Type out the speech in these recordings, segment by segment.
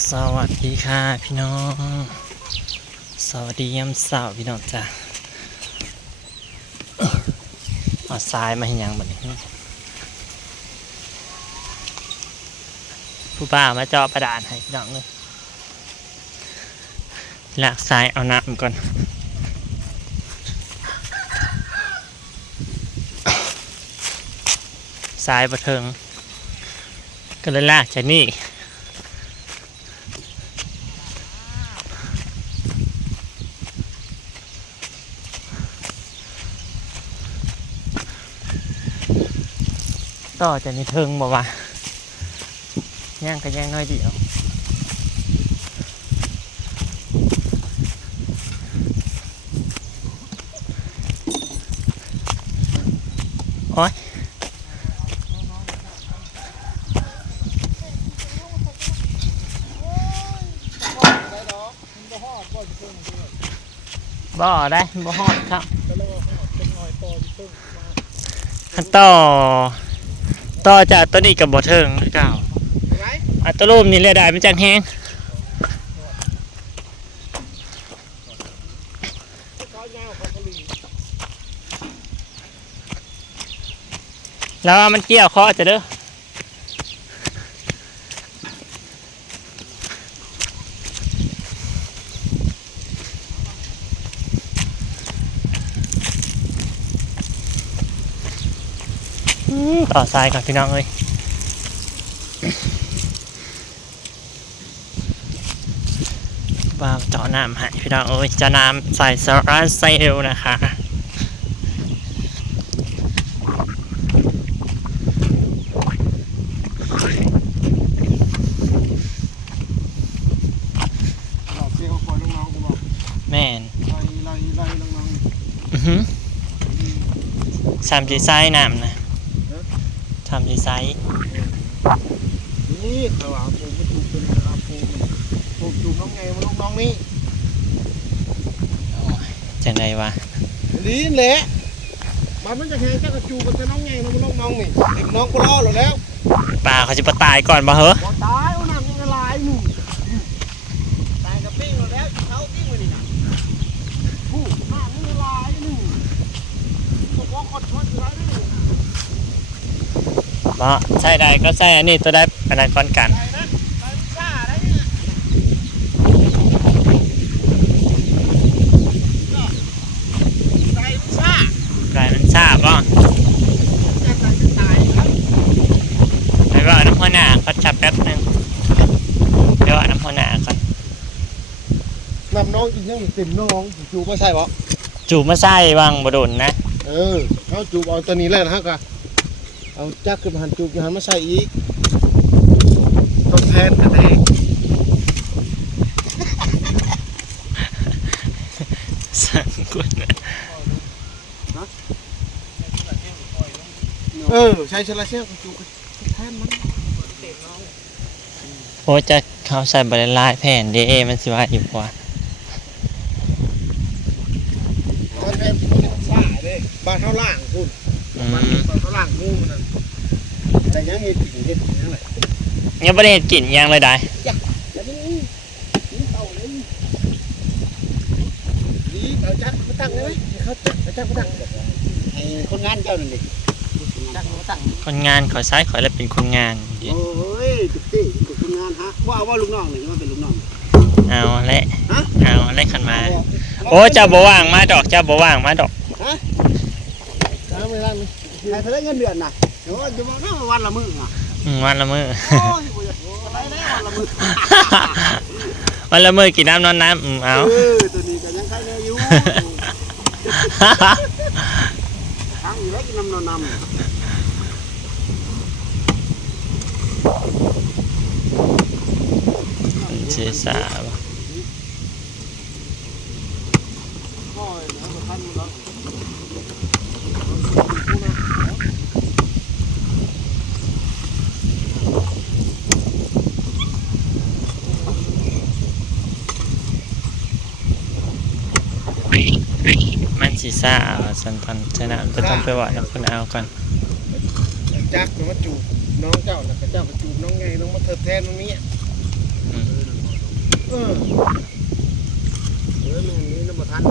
สวัสดีค่ะพี่น้อง สวัสดียามเสาร์พี่น้องจ้ะเอาทรายมาให้ยังบัดนี้ ผู้บ่าวมาเจาะประดานให้พี่น้องเลยลากทรายเอาน้ำก่อนทรายประเทิง ก็เลยลากจากนี่ ต่อจากนี้เทิงบอกว่าย่างก็ย่างน้อยเดียวโอ้ยบ่ได้บ่ฮอดครับขันต่อ ต่อจากตัวนี้กับบ่เทิงคือเก่าอัตโลมนี่เลยได้มันจังแห้งแล้วมันเกี่ยวคอจะเด้อ ต่อสายก่อนพี่น้องเอ้ยว่าเจาะน้ำให้พี่น้องเอ้ยจะน้ำใส่โซลาร์เซลล์นะคะบอกเสียงปล่อยน้องๆกูบอกแม่นไล่ไล่ไล่น้องอือหือสามจีไซส์น้ำนะ สามจีไซส์ๆนี่เขาว่าปูมาถูกเป็นอาปูปูจูบน้องไงมาลูกน้องนี่จังไดวะลีนแหละมันมันจะแหงแค่กระจูบกันน้องไงมาลูกน้องนี่เด็กน้องกูรอหรอแล้วปลาเขาจะปะตายก่อนบ่เหรอบ่ตายเอาน้ำยังละลายหนูตายกับปิ้งหรอแล้วเขาปิ้งมาดิน่ะผู้น้ำยังละลายหนูบอกว่าขอดชดอะไรนี่ บ่ใช่ใดก็ใช่อันนี้ตัวได้อันนั้นก่อนกันไปนะไปซ่าได้เนี่ยไปซ่าไรมันทราบบ่จะตายจะตายครับไปว่าน้ำหัวหน้าเขาจับแป๊บหนึงเดี๋ยวว่าน้ำหัวหน้าก่อนนำน้องกินยังเต็มน้องจูบไม่ใช่ปะจูบมาใส่วางบ่โดนนะ เออเขาจูบเอาตัวนี้เลยนะฮะกะ เอาจักขึ้นมาหันจูบหันมาใส่อีกต้องแทนกันเองสั่งกวนเออใช้ชลาเซลจูบแทนมันโอ้ยจะเขาใส่บริลายแผ่นเดมันสิว่าอยู่กว่าเอาแทนเป็นซ่าเลยบ้านเท่าล่าง คุณอืบ้านมเท่าล่างงูนั่นแต่ยังเห็ดกินเห็ดกินยังไงยังไม่ได้เห็นกลิ่นยังเลยได้แล้วนี่นี่เต่าเลยนี่เอาจักมาตั้งเลยไหมเขาจักเอาจักมาตั้งไอ้คนงานเจ้านั่นดิจักมาตั้งคนงานขอซ้ายขอแล้วเป็นคนงานโอ้ยจุดตี้จุดคนงานฮะว่าว่าลูกน้องหนึ่งว่าเป็นลูกน้องเอาและฮะเอาและขันมา โอ้เจ้าบ่ว่างมาดอกเจ้าบ่ว่างมาดอก จ้าไม่รันใครเธอได้เงินเดือนน่ะเดี๋ยวจะบอกนะว่าวันละมื้ออะอืมวันละมือโอ้ยบ่อยากอะไรแน่วันละมื้อวันละมือกินน้ำนอนน้ำอืมเอา เออตัวนี้ก็ยังใครแน่อยู่ทางอยู่แล้วกินน้ำนอนน้ำ เสียสาวโอ้ยเอามาทันหมดแล้ว สีสาวสันตันชนะจะต้องไปว่าน้ำคนเอาก่อนจักมันมาจูบน้องเจ้าน่ะก็เจ้าก็จูบน้องไงน้องมาเถิดแทนตรงนี้อืมเออเออแม่นี้น้ำบ่ทัน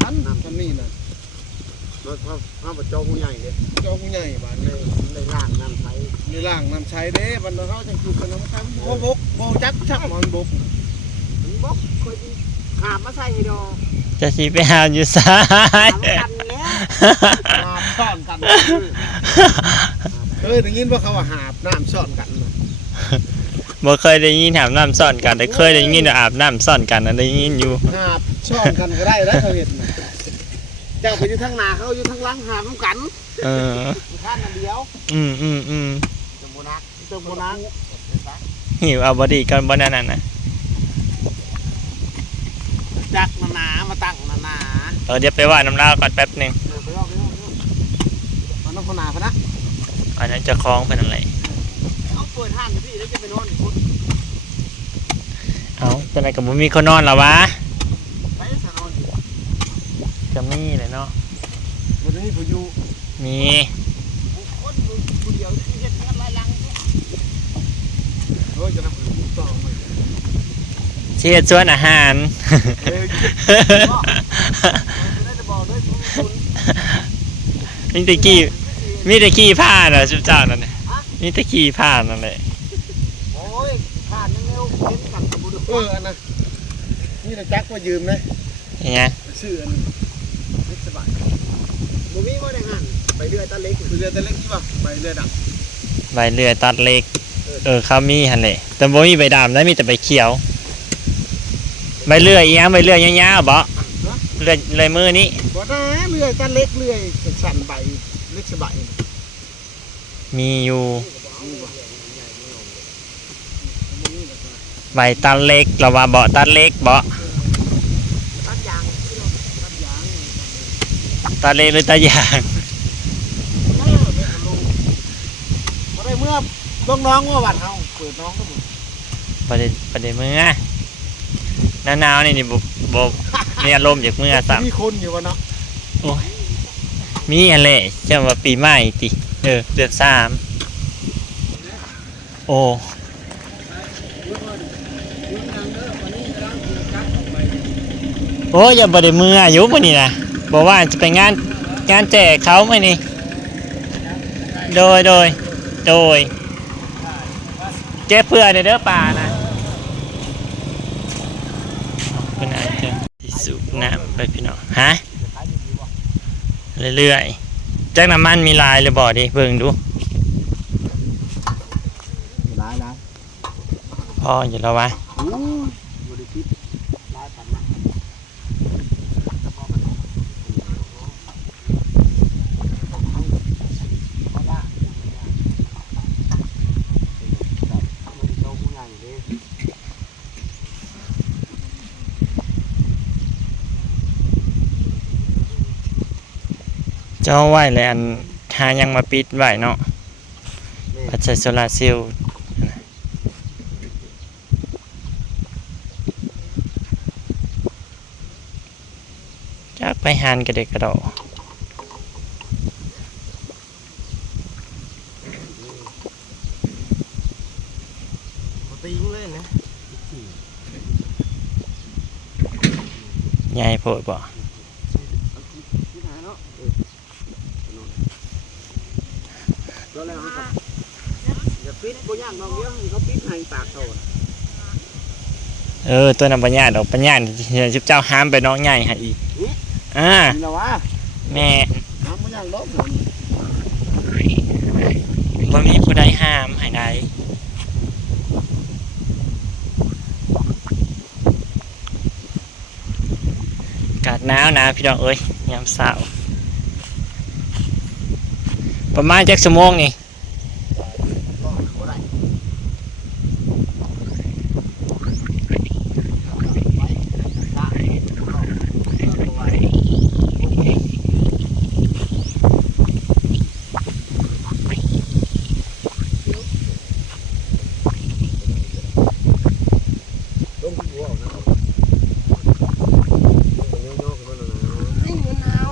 ทันน้ำทันนี่น่ะรถพาพาบ่เจ้าผู้ใหญ่เด้เจ้าผู้ใหญ่บ้านในนี่ในล่างน้ำไทยในล่างน้ำใช้เด้บรรดาเขาจะคือกันน้ำทันโบบกโบจักชักมันบกมันบ่ค่อยหาบมาใส่ให้ดอก จะสิไปหาอยู่ซ้ายหากันแล้วหาบซ่อนกันเคยได้ยินว่าเขาว่าหาบน้ำซ่อนกันน่ะบ่เคยได้ยินอาบน้ำซ่อนกัน แต่เคยได้ยินว่าอาบน้ำซ่อนกันนะได้ยินอยู่ หาบซ่อนกันก็ได้แล้วเขาเห็นน่ะเจ้าไปอยู่ทางหน้าเขาอยู่ทางหลังหาบนำกันเออ ข้านอันเดียวอืมอืมอืมจมบ่นักจมบ่นักหิวเอาบอดีกันบ่นั่นน่ะนะ จักหนาๆมาตั้งหนา เออเดี๋ยวไปว่าน้ำลาวก่อนแป๊บหนึงไปรอบไปรอบไปรอบมันต้องคนหนาพะนะอันนั้นจะคล้องเป็นอะไรเอาเปิดห้างพี่แล้วจะไปนอนอยู่พุ่นเอาแต่ไหนกับบ่มีคนนอนแล้วะไปสนอนอยู่จะมีเลยเนาะวันนี้ผู้อยู่มีผู้คนอยู่ผู้เดียวที่เฮ็ดงานหลายหลังเนี่ยเฮ้ยจะนำผู้อยู่มเชียชวนอาหารเอ้ย ก็ไม่ได้จะบอกด้วยทุกคน มีแตะกี้มีแตะกี้ผ้าน่ะชุบเจ้านั่นน่ะมีแตะกี้ผ้านั่นแหละโอ้ยขาดยังเร็วเห็นกันกับบุรุษเอออันน่ะนี่เราจักมายืมนะอย่างเงี้ยชื่ออันเล็กสบายบ่มีบ่ได้หันไปเรื่อยตะเล็กคือเรือแต่เล็กที่ว่าใบเรือดับใบเลื่อยตัดเล็ก เออเขามีหั่นแหละแต่บ่มีใบดำนะมีแต่ใบเขียว ใบเลื่อยอีหยังใบเลื่อยยาวๆบ่เลื่อยเลื่อยมือนี้บ่ได้เรือแต่เล็กเรือ สั่นใบเล็กสบายมีอยู่ใบตัดเล็กเราว่าเบาะตัดเล็กเบาะตัดยางที่เราตัดยางตัดเล็กหรือตัดยางเออไม่เอาลงบ่ได้เมื่อลงน้องเมื่อวันเฮาเปิดน้องก็หมดประเด็นประเด็นมือหน้าหนาวนี่นี่บบบบมีอารมณ์จากเมื่อสัมมีคนอยู่วะเนาะ มีอะไรจะว่าปีใหม่ติเออเดือนสามโอ้โอ้ยอย่าประเด็นมืออายุปะนี่นะบอกว่าจะไปงานงานแจกเขาไหมนี่ โดยโดยโดยเจ๊เพื่อเด้อป่านะเป็นอะไรเจ้าที่สูบน้ำไปพี่น้องฮะ เรื่อยๆจากน้ำมันมีลายเลยบอกดิเบิ่งดูหลายหลายพออยู่แล้ววะโอ้ยบ่ได้คิดหลายปานนั้นเอาละเจ้าผู้ใหญ่เด้ เจ้าไหวเลยอันหายังมาปิดไหวเนาะปัจจัยโซลาร์เซลล์จากไปหันกระเด็กกระโดดบ่ตีงเลยนะใหญ่โพดบ่ ที่ไหนเนาะเออแล้วแล้วเขาก็อย่า ปิดบ่ยากน้องเดียวให้เขาปิดให้ปากโตนเออตัวนั้นปัญญาดอกปัญญาเชุบเจ้าห้ามไปน้องใหญ่ให้อีกอ่านี่ละวะแม่น้ำมันยังลบบ่มีผู้ใดห้ามให้ได้กาศหนาวนะพี่น้องเอ้ยยามเช้าประมาณจักชั่วโมงนี่ ลงหัวออกนะครับลงไปย่อๆขึ้นมาหน่อยนะ นี่มันหนาว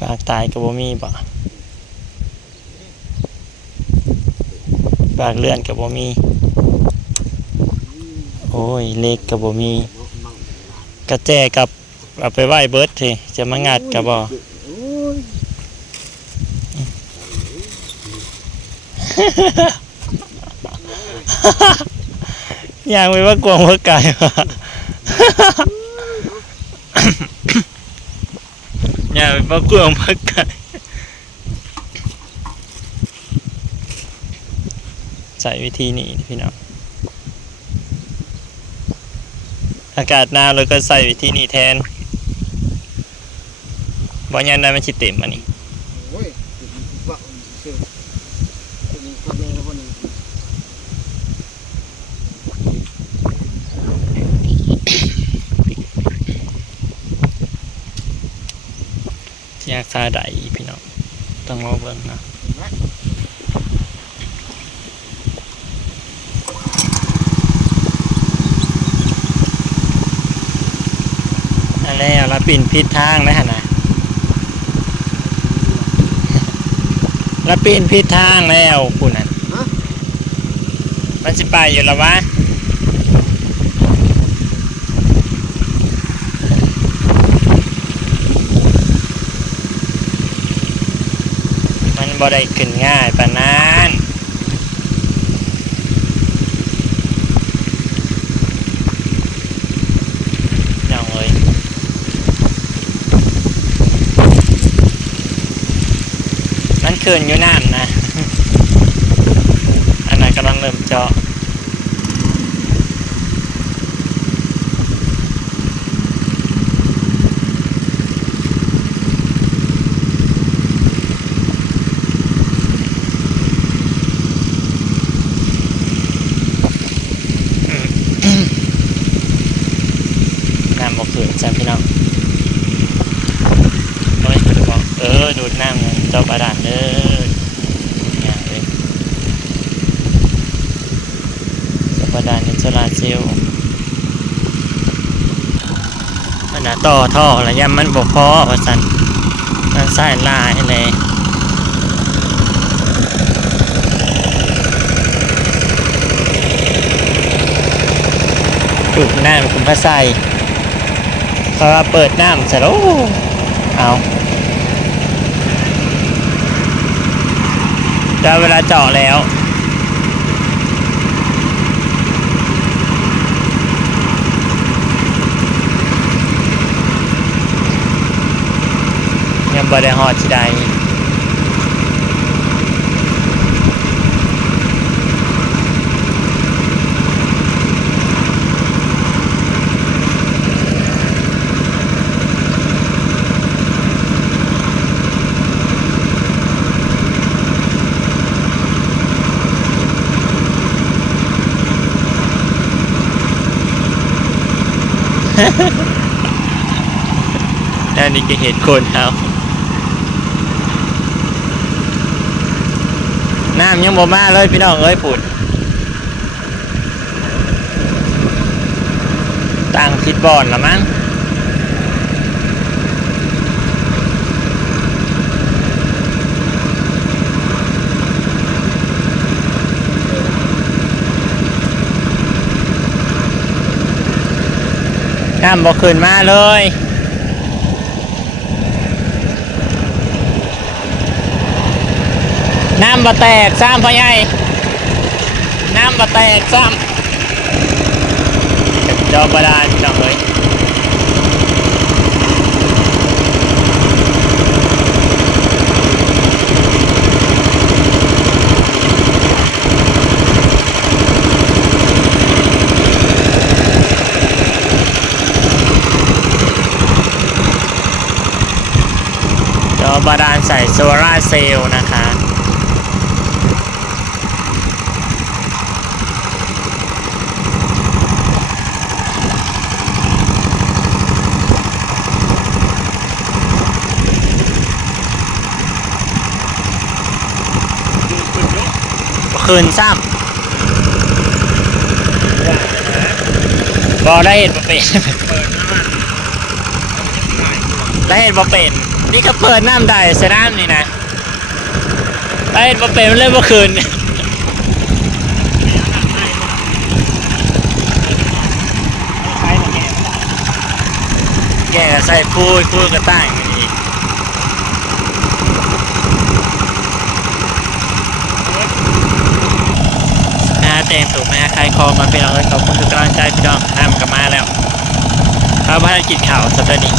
ปาก ตายก็บ่มีบ่บากเลื่อนกับบ่มี โอ้ยเล็กกับบ่มี กระแจกับเอาไปไหว้เบิร์ดทีจะมางัดกับบ่อย่างไปว่ากวงว่ากายวะ ย่างไปว่ากวงว่ากายใส่วิธีนี้พี่น้องอากาศหนาวเลยก็ใส่วิธีนี้แทนบ่ยันได้มันชิเต็มอันนี้ โอ้ยว่าเชื่อเป็นคนแม่คนนึง อยาก ซาใดพี่น้องต้องรอเบิ่งนะแล้วเราปิ่นผิดทางแล้วนะเราปิ่นผิดทางแล้วคุณน่ะมันสิไปอยู่แล้ววะ บ่ได้ขึ้นง่ายปานนั้นน้องเอ้ยมันขึ้นอยู่นั่นนะ อันนั้นกำลังเริ่มเจาะ บอกขืนใช่พี่น้องเฮ้ยบอกเออดูดน้ำเจ้าประดานเด้ออย่างเลยเจ้าประดานนิจลาเซลมันนะต่อท่อแล้วยามมันบอกพอว่าสันมันใส่ลายเลยจุดน้ำคุณพระใส่ เพราะว่าเปิดน้ำเสร็จแล้วเอาได้เวลาเจาะแล้วยังบ่ได้หอดที่ใด อันนี้ก็เห็นคนครับน้ำยังบ่มาเลยพี่น้องเอ้ยผุดตั้งคิดบอลละมั้ง น้ำบ่ขึ้นมาเลยน้ำบะแตกซ้ำพ่อใหญ่น้ำบะแตกซ้ำจอบาดาลพี่น้องเลยจอบาดาล ใส่โซลาร์เซลล์นะคะคืนซ้ำบอได้เห็นบ่เป็นได้เห็นบ่เป็น นี่ก็เปิดน้ำได้ใช่น้ำนี่นะไปมาเป็นเล่นเมื่อคืนแกใส่พูดพูดกระตั้งนี่อาแตงถูกไหมใครคอมาเป็นเราเลยขอบคุณทุกกำลังใจพี่ดองห้ากลับมาแล้วเขาพากิจข่าวสัตว์นี้